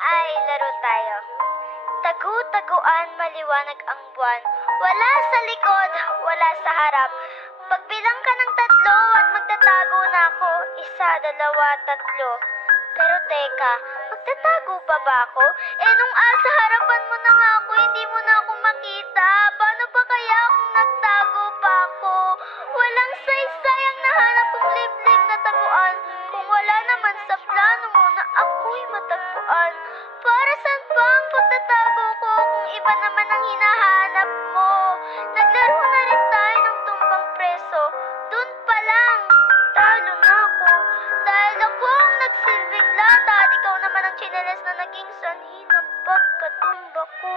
Ay, laro tayo. Tagu-taguan, maliwanag ang buwan. Wala sa likod, wala sa harap. Pagbilang ka ng 3 at magtatago na ako. 1, 2, 3. Pero teka, magtatago pa ba ako? Nung sa harapan mo na nga ako, hindi mo na ako makita. Paano pa kaya kung nagtago pa ako? Walang saysay ang nahanap kong liblib na taguan. Kung wala naman sa plano mo na ako'y matagpuan. Para saan pa ang pagtatago ko kung iba naman ang hinahanap mo? Naglaro na rin tayo ng tumbang preso. Dun pa lang, talo na ako. Dahil ako ang nagsilbing lata at ikaw naman ang tsinelas na naging sanhi ng pagkatumba ko.